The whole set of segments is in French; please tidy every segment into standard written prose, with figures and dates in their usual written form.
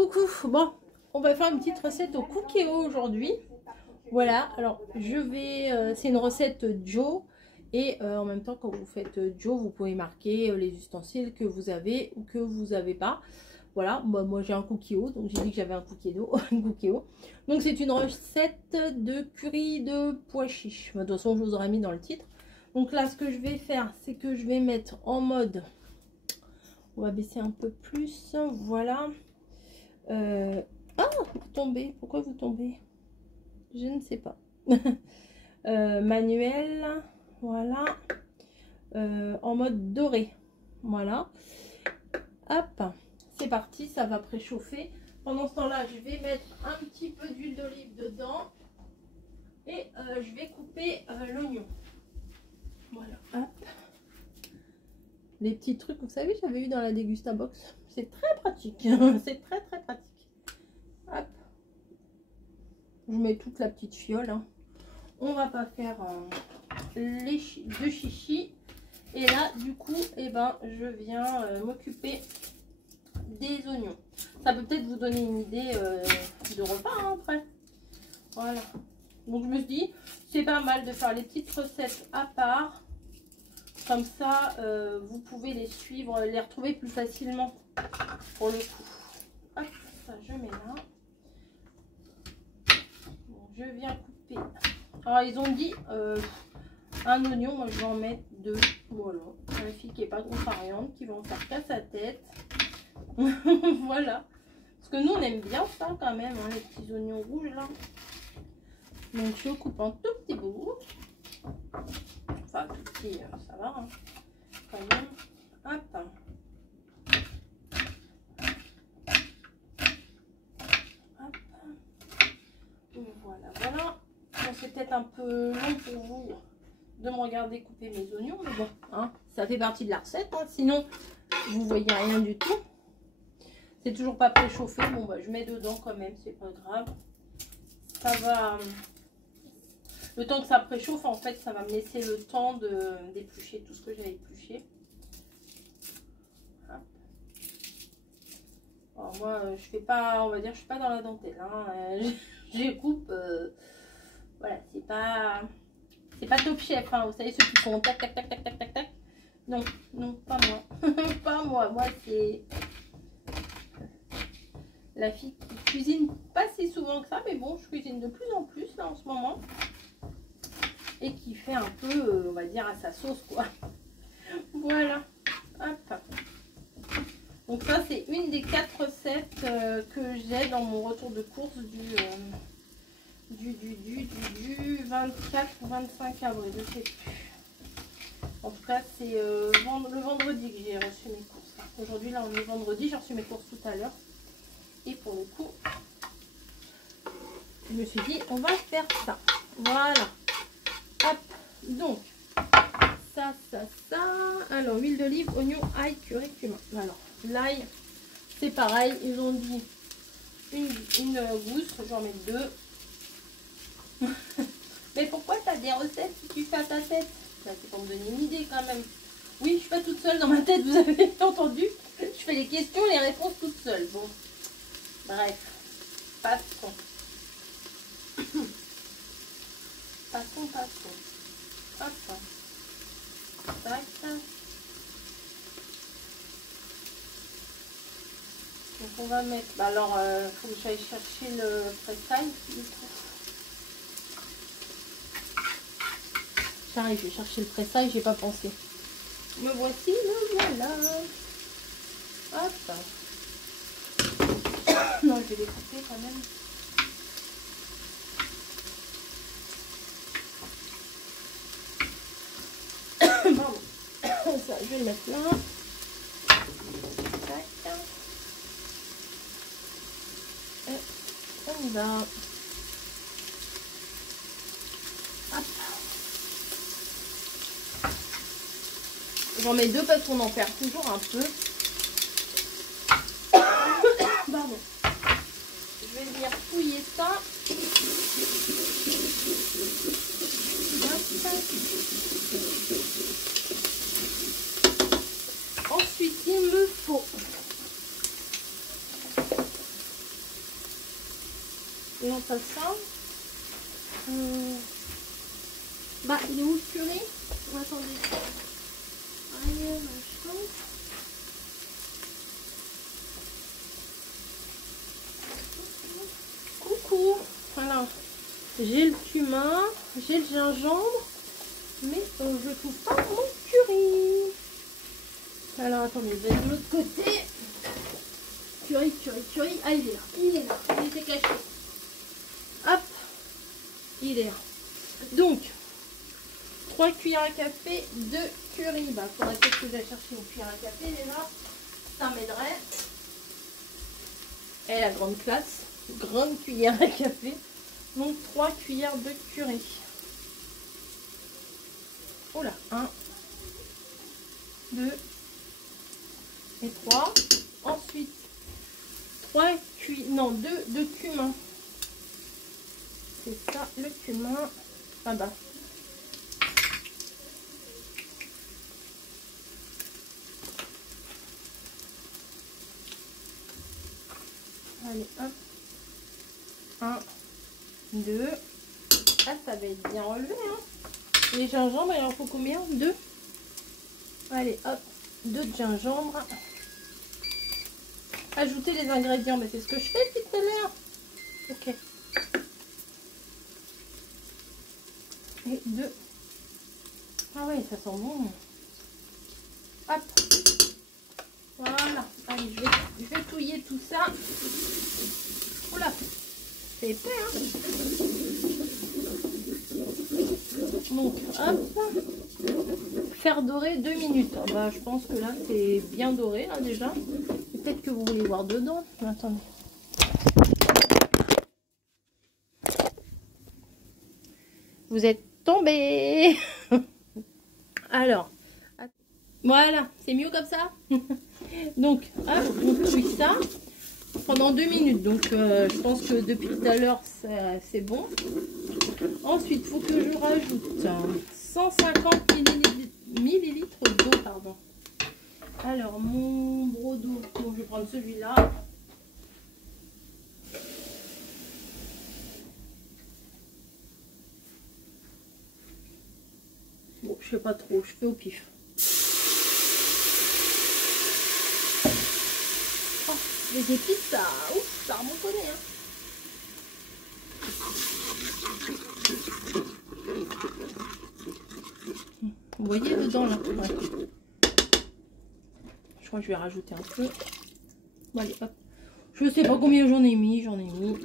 Coucou, bon, on va faire une petite recette au cookéo aujourd'hui. Voilà, alors je vais, c'est une recette Joe et en même temps quand vous faites Joe, vous pouvez marquer les ustensiles que vous avez ou que vous n'avez pas. Voilà, bah, moi j'ai un cookéo, donc j'ai dit que j'avais un cookéo, un cookéo. Donc c'est une recette de curry de pois chiches. De toute façon, je vous aurais mis dans le titre. Donc là, ce que je vais faire, c'est que je vais mettre en mode, on va baisser un peu plus, voilà. Ah, vous tombez, pourquoi vous tombez? Je ne sais pas. Manuel, voilà. En mode doré, voilà. Hop, c'est parti, ça va préchauffer. Pendant ce temps-là, je vais mettre un petit peu d'huile d'olive dedans et je vais couper l'oignon. Voilà, hop. Les petits trucs, vous savez, j'avais eu dans la Dégustabox. C'est très pratique. C'est très très pratique. Hop. Je mets toute la petite fiole. Hein. On va pas faire de chichi. Et là, du coup, eh ben, je viens m'occuper des oignons. Ça peut peut-être vous donner une idée de repas hein, après. Voilà. Donc je me suis dit, c'est pas mal de faire les petites recettes à part. Comme ça, vous pouvez les suivre, les retrouver plus facilement pour le coup. Hop, ça je mets là. Bon, je viens couper. Alors ils ont dit un oignon, moi je vais en mettre deux. Voilà, la fille qui est pas contrariante, qui va en faire qu'à sa tête. Voilà. Parce que nous on aime bien ça quand même, hein, les petits oignons rouges là. Donc je coupe en tout petit bout. Enfin, tout petit, ça va, hein, quand même. Hop. Hop. Voilà, voilà. Bon, c'est peut-être un peu long pour vous de me regarder couper mes oignons, mais bon, hein, ça fait partie de la recette. Hein, sinon, vous voyez rien du tout. C'est toujours pas préchauffé. Bon, bah, je mets dedans quand même, c'est pas grave. Ça va... Le temps que ça préchauffe, en fait, ça va me laisser le temps d'éplucher tout ce que j'ai à éplucher. Alors moi, je fais pas, on va dire, je suis pas dans la dentelle. Hein. Je coupe, voilà, c'est pas top chef. Hein. Vous savez, ceux qui font tac, tac, tac, tac, tac, tac, tac. Non, non, pas moi. Pas moi. Moi, c'est la fille qui cuisine pas si souvent que ça, mais bon, je cuisine de plus en plus là en ce moment. Et qui fait un peu, on va dire, à sa sauce, quoi. Voilà. Hop. Donc ça, c'est une des 4 recettes que j'ai dans mon retour de course du 24 ou 25 avril, je sais plus. En tout cas, c'est le vendredi que j'ai reçu mes courses. Aujourd'hui, là, on est vendredi, j'ai reçu mes courses tout à l'heure. Et pour le coup, je me suis dit, on va faire ça. Voilà. Hop, donc, ça. Alors, huile d'olive, oignon, ail, curry, cumin. Alors, l'ail, c'est pareil. Ils ont dit une gousse, j'en mets 2. Mais pourquoi tu as des recettes si tu fais à ta tête? C'est pour me donner une idée quand même. Oui, je suis pas toute seule dans ma tête, vous avez entendu. Je fais les questions, les réponses toute seule. Bon, bref, passons. Passons. Hop. Tac. Donc on va mettre. Bah alors, faut que j'aille chercher le pressail. J'arrive, je vais chercher le pressail, j'ai pas pensé. Me voici, me voilà. Hop. Non, je vais les couper quand même. Pardon. Ça, je vais le mettre là. Tac. Et on y va. Hop. J'en mets 2 parce qu'on en perd toujours un peu. Pardon. Je vais venir fouiller ça. Ensuite, il me faut Et on passe ça. Bah, il est où le curry? Attendez. Allez, machin. Coucou. Alors, j'ai le cumin, j'ai le gingembre, mais je trouve pas mon curry. Alors, attendez, je vais de l'autre côté. Curry. Ah, il est là. Il était caché. Hop. Il est là. Donc, 3 cuillères à café de curry. Bah, faudrait peut-être que j'aille chercher une cuillère à café déjà. Ça m'aiderait. Et la grande classe. Grande cuillère à café. Donc, 3 cuillères de curry. Oh là. 1, 2 et 3. Ensuite, 2 de cumin. C'est ça, le cumin. Ah bah. Allez, hop. 1, 2. Ah, ça va être bien relevé, hein. Les gingembres, il en faut combien? 2. Allez, hop. 2 de gingembre. Ajouter les ingrédients, mais c'est ce que je fais depuis tout à l'heure. Ok. Et 2. Ah ouais, ça sent bon. Hop. Voilà. Allez, je vais touiller tout ça. Oula. C'est épais, hein. Donc, hop. Faire dorer 2 minutes. Ah bah, je pense que là, c'est bien doré, là, déjà. Peut-être que vous voulez voir dedans. Attendez. Vous êtes tombé. Alors, voilà, c'est mieux comme ça. Donc, hop, on cuit ça pendant 2 minutes. Donc, je pense que depuis tout à l'heure, c'est bon. Ensuite, il faut que je rajoute 150 millilitres d'eau, pardon. Alors, mon brodo, donc je vais prendre celui-là. Bon, je fais pas trop, je fais au pif. Oh, les épices, ça, ouf, ça remonte au nez, hein. Vous voyez dedans, là, ouais. Je crois que je vais rajouter un peu. Bon, allez, hop. Je sais pas combien j'en ai mis,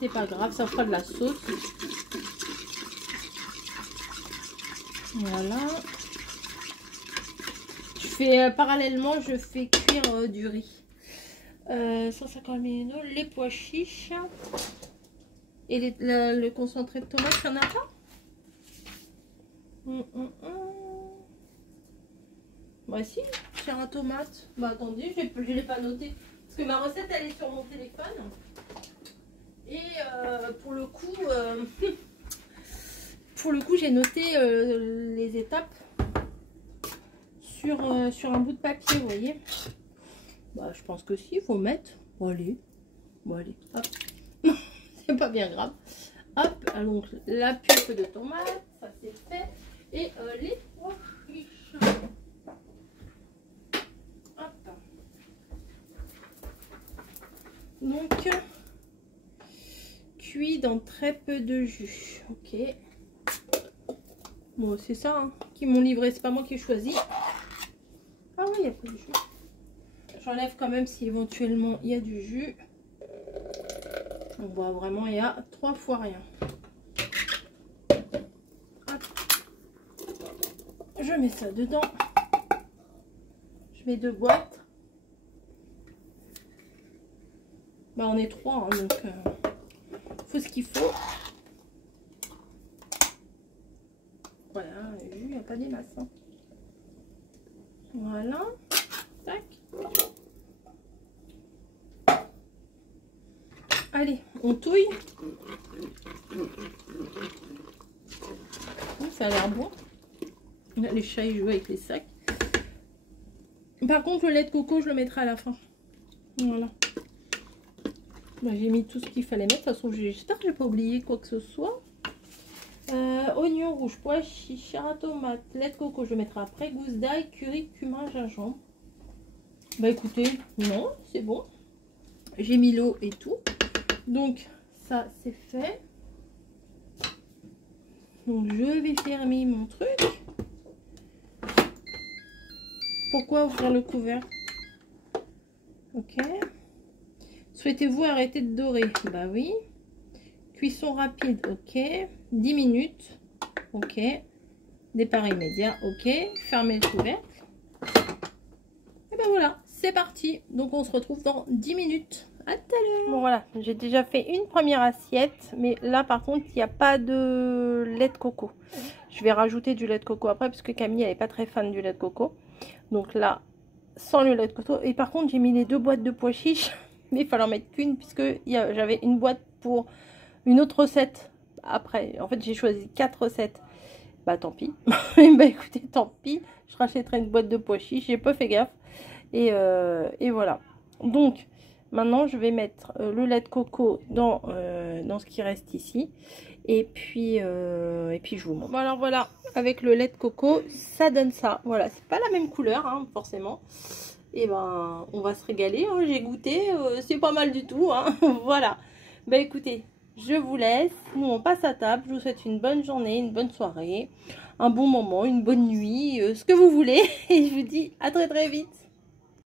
c'est pas grave, ça fera de la sauce. Voilà. Je fais parallèlement, je fais cuire du riz. 150 ml d'eau, les pois chiches et le concentré de tomate, il n'y en a pas. Bah si, chair à tomate. Bah attendez, je l'ai pas noté. Parce que ma recette, elle est sur mon téléphone. Et pour le coup, j'ai noté les étapes sur un bout de papier, vous voyez. Bah je pense que si, il faut mettre. Bon allez, hop. C'est pas bien grave. Hop, donc la pulpe de tomate, ça c'est fait. Et les pois chiches. Hop. Donc, cuit dans très peu de jus. Ok. Bon, c'est ça hein, qui m'ont livré, c'est pas moi qui ai choisi. Ah oui, il y a pas de jus. J'enlève quand même si éventuellement il y a du jus. On voit vraiment, il y a 3 fois rien. Hop. Je mets ça dedans. Je mets 2 boîtes. Bah on est 3, hein, donc faut ce qu'il faut. Voilà, le jus, il n'y a pas des masses. Hein. Voilà. Tac. Allez, on touille. Ça a l'air bon. Là, les chats ils jouent avec les sacs. Par contre, le lait de coco, je le mettrai à la fin. Voilà. J'ai mis tout ce qu'il fallait mettre. De toute façon, j'espère que je n'ai pas oublié quoi que ce soit. Oignon rouge, pois chiches, tomate, lait de coco, je le mettrai après. Gousse d'ail, curry, cumin, gingembre. Bah écoutez, non, c'est bon. J'ai mis l'eau et tout. Donc, ça, c'est fait. Donc, je vais fermer mon truc. Pourquoi ouvrir le couvercle? Ok. Souhaitez-vous arrêter de dorer? Bah oui. Cuisson rapide, ok. 10 minutes, ok. Départ immédiat, ok. Fermez le couvercle. Et ben voilà, c'est parti. Donc on se retrouve dans 10 minutes. À tout à l'heure. Bon voilà, j'ai déjà fait une première assiette. Mais là par contre, il n'y a pas de lait de coco. Je vais rajouter du lait de coco après parce que Camille elle n'est pas très fan du lait de coco. Donc là, sans le lait de coco. Et par contre, j'ai mis les 2 boîtes de pois chiches. Mais il fallait en mettre qu'une puisque j'avais une boîte pour une autre recette. Après, en fait, j'ai choisi 4 recettes. Bah tant pis. Bah écoutez, tant pis. Je rachèterai une boîte de pois chiches. J'ai pas fait gaffe. Et voilà. Donc, maintenant, je vais mettre le lait de coco dans ce qui reste ici. Et puis je vous montre. Alors voilà, avec le lait de coco, ça donne ça. Voilà, c'est pas la même couleur, hein, forcément. Et ben, on va se régaler. Hein. J'ai goûté, c'est pas mal du tout. Hein. Voilà. Bah écoutez, je vous laisse. Nous, on passe à table. Je vous souhaite une bonne journée, une bonne soirée, un bon moment, une bonne nuit, ce que vous voulez. Et je vous dis à très très vite.